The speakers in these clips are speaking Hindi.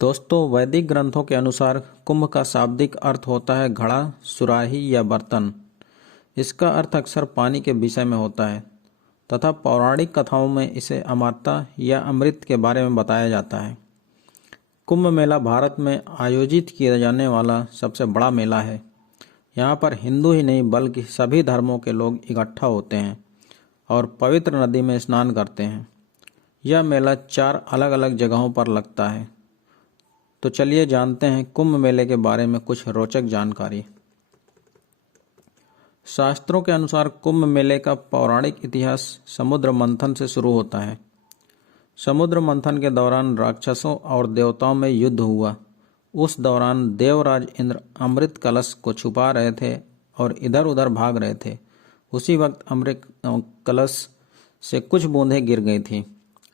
दोस्तों, वैदिक ग्रंथों के अनुसार कुंभ का शाब्दिक अर्थ होता है घड़ा, सुराही या बर्तन। इसका अर्थ अक्सर पानी के विषय में होता है तथा पौराणिक कथाओं में इसे अमरता या अमृत के बारे में बताया जाता है। कुंभ मेला भारत में आयोजित किया जाने वाला सबसे बड़ा मेला है। यहाँ पर हिंदू ही नहीं बल्कि सभी धर्मों के लोग इकट्ठा होते हैं और पवित्र नदी में स्नान करते हैं। यह मेला 4 अलग-अलग जगहों पर लगता है। तो चलिए जानते हैं कुंभ मेले के बारे में कुछ रोचक जानकारी। शास्त्रों के अनुसार कुंभ मेले का पौराणिक इतिहास समुद्र मंथन से शुरू होता है। समुद्र मंथन के दौरान राक्षसों और देवताओं में युद्ध हुआ। उस दौरान देवराज इंद्र अमृत कलश को छुपा रहे थे और इधर उधर भाग रहे थे। उसी वक्त अमृत कलश से कुछ बूंदें गिर गई थी।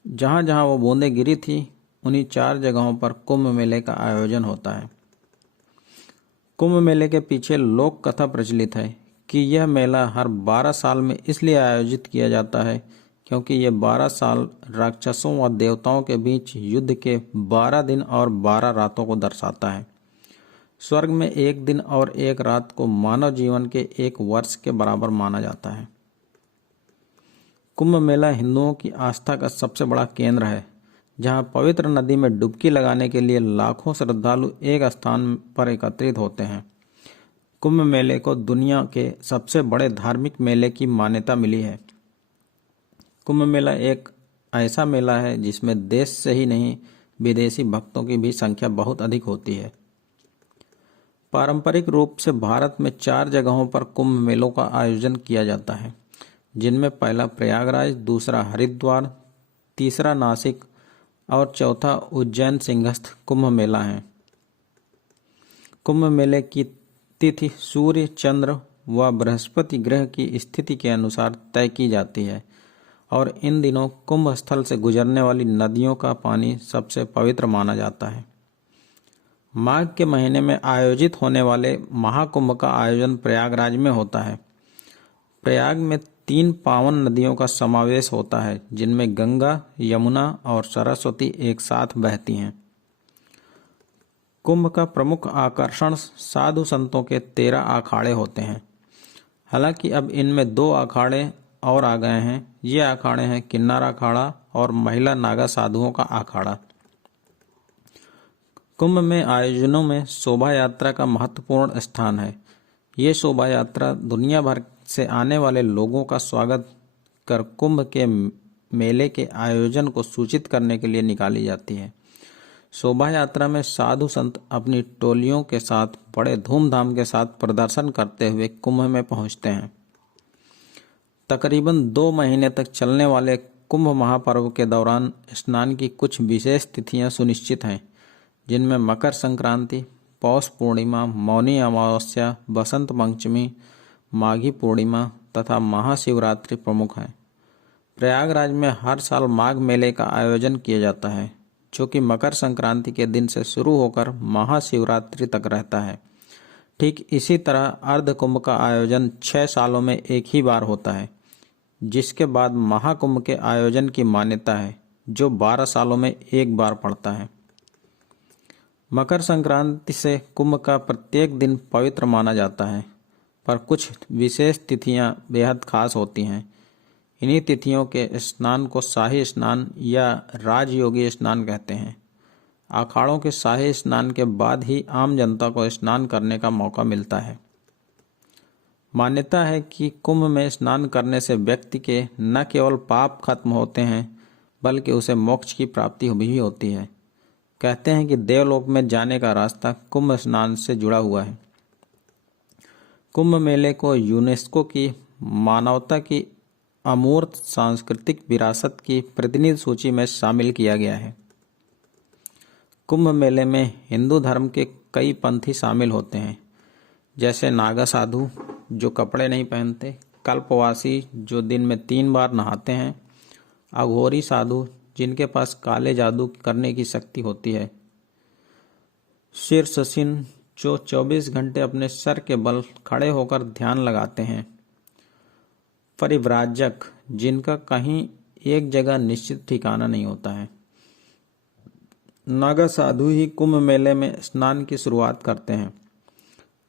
जहाँ जहाँ वो बूंदें गिरी थी उन्हीं 4 जगहों पर कुंभ मेले का आयोजन होता है। कुंभ मेले के पीछे लोक कथा प्रचलित है कि यह मेला हर 12 साल में इसलिए आयोजित किया जाता है क्योंकि ये 12 साल राक्षसों व देवताओं के बीच युद्ध के 12 दिन और 12 रातों को दर्शाता है। स्वर्ग में एक दिन और एक रात को मानव जीवन के 1 वर्ष के बराबर माना जाता है। कुंभ मेला हिंदुओं की आस्था का सबसे बड़ा केंद्र है, जहाँ पवित्र नदी में डुबकी लगाने के लिए लाखों श्रद्धालु एक स्थान पर एकत्रित होते हैं। कुंभ मेले को दुनिया के सबसे बड़े धार्मिक मेले की मान्यता मिली है। कुंभ मेला एक ऐसा मेला है जिसमें देश से ही नहीं विदेशी भक्तों की भी संख्या बहुत अधिक होती है। पारंपरिक रूप से भारत में 4 जगहों पर कुंभ मेलों का आयोजन किया जाता है, जिनमें पहला प्रयागराज, दूसरा हरिद्वार, तीसरा नासिक और चौथा उज्जैन सिंहस्थ कुंभ मेला है। कुंभ मेले की तिथि सूर्य, चंद्र व बृहस्पति ग्रह की स्थिति के अनुसार तय की जाती है और इन दिनों कुंभ स्थल से गुजरने वाली नदियों का पानी सबसे पवित्र माना जाता है। माघ के महीने में आयोजित होने वाले महाकुंभ का आयोजन प्रयागराज में होता है। प्रयाग में 3 पावन नदियों का समावेश होता है, जिनमें गंगा, यमुना और सरस्वती एक साथ बहती हैं। कुंभ का प्रमुख आकर्षण साधु संतों के 13 अखाड़े होते हैं। हालांकि अब इनमें 2 अखाड़े और आ गए हैं। ये अखाड़े हैं किन्नर अखाड़ा और महिला नागा साधुओं का अखाड़ा। कुंभ में आयोजनों में शोभा यात्रा का महत्वपूर्ण स्थान है। ये शोभा यात्रा दुनिया भर से आने वाले लोगों का स्वागत कर कुंभ के मेले के आयोजन को सूचित करने के लिए निकाली जाती है। शोभा यात्रा में साधु संत अपनी टोलियों के साथ बड़े धूमधाम के साथ प्रदर्शन करते हुए कुंभ में पहुंचते हैं। तकरीबन 2 महीने तक चलने वाले कुंभ महापर्व के दौरान स्नान की कुछ विशेष तिथियां सुनिश्चित हैं, जिनमें मकर संक्रांति, पौष पूर्णिमा, मौनी अमावस्या, बसंत पंचमी, माघी पूर्णिमा तथा महाशिवरात्रि प्रमुख हैं। प्रयागराज में हर साल माघ मेले का आयोजन किया जाता है, जो कि मकर संक्रांति के दिन से शुरू होकर महाशिवरात्रि तक रहता है। ठीक इसी तरह अर्ध कुंभ का आयोजन 6 सालों में एक ही बार होता है, जिसके बाद महाकुंभ के आयोजन की मान्यता है, जो 12 सालों में एक बार पड़ता है। मकर संक्रांति से कुंभ का प्रत्येक दिन पवित्र माना जाता है, पर कुछ विशेष तिथियां बेहद खास होती हैं। इन्हीं तिथियों के स्नान को शाही स्नान या राजयोगी स्नान कहते हैं। अखाड़ों के शाही स्नान के बाद ही आम जनता को स्नान करने का मौका मिलता है। मान्यता है कि कुंभ में स्नान करने से व्यक्ति के न केवल पाप खत्म होते हैं, बल्कि उसे मोक्ष की प्राप्ति भी होती है। कहते हैं कि देवलोक में जाने का रास्ता कुंभ स्नान से जुड़ा हुआ है। कुंभ मेले को यूनेस्को की मानवता की अमूर्त सांस्कृतिक विरासत की प्रतिनिधि सूची में शामिल किया गया है। कुंभ मेले में हिंदू धर्म के कई पंथी शामिल होते हैं, जैसे नागा साधु जो कपड़े नहीं पहनते, कल्पवासी जो दिन में 3 बार नहाते हैं, अघोरी साधु जिनके पास काले जादू करने की शक्ति होती है, शीर्षसिन जो 24 घंटे अपने सर के बल खड़े होकर ध्यान लगाते हैं, परिव्राजक जिनका कहीं एक जगह निश्चित ठिकाना नहीं होता है, नागा साधु ही कुंभ मेले में स्नान की शुरुआत करते हैं।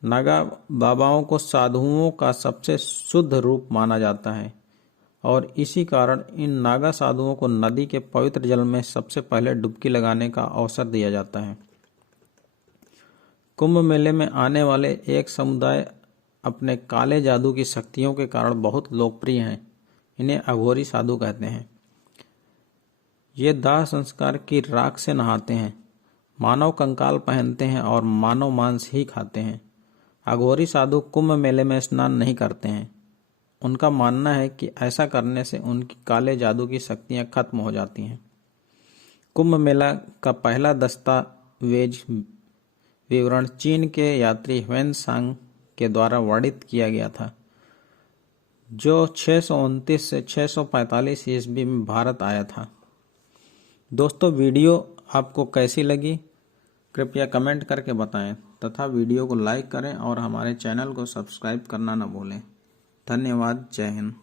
नागा बाबाओं को साधुओं का सबसे शुद्ध रूप माना जाता है और इसी कारण इन नागा साधुओं को नदी के पवित्र जल में सबसे पहले डुबकी लगाने का अवसर दिया जाता है। कुंभ मेले में आने वाले एक समुदाय अपने काले जादू की शक्तियों के कारण बहुत लोकप्रिय हैं। इन्हें अघोरी साधु कहते हैं। ये दाह संस्कार की राख से नहाते हैं, मानव कंकाल पहनते हैं और मानव मांस ही खाते हैं। अघोरी साधु कुंभ मेले में स्नान नहीं करते हैं। उनका मानना है कि ऐसा करने से उनकी काले जादू की शक्तियां खत्म हो जाती हैं। कुंभ मेला का पहला दस्तावेज विवरण चीन के यात्री ह्वेन-सांग के द्वारा वर्णित किया गया था, जो 629 से 645 ईस्वी में भारत आया था। दोस्तों, वीडियो आपको कैसी लगी कृपया कमेंट करके बताएं तथा वीडियो को लाइक करें और हमारे चैनल को सब्सक्राइब करना न भूलें। धन्यवाद। जय हिंद।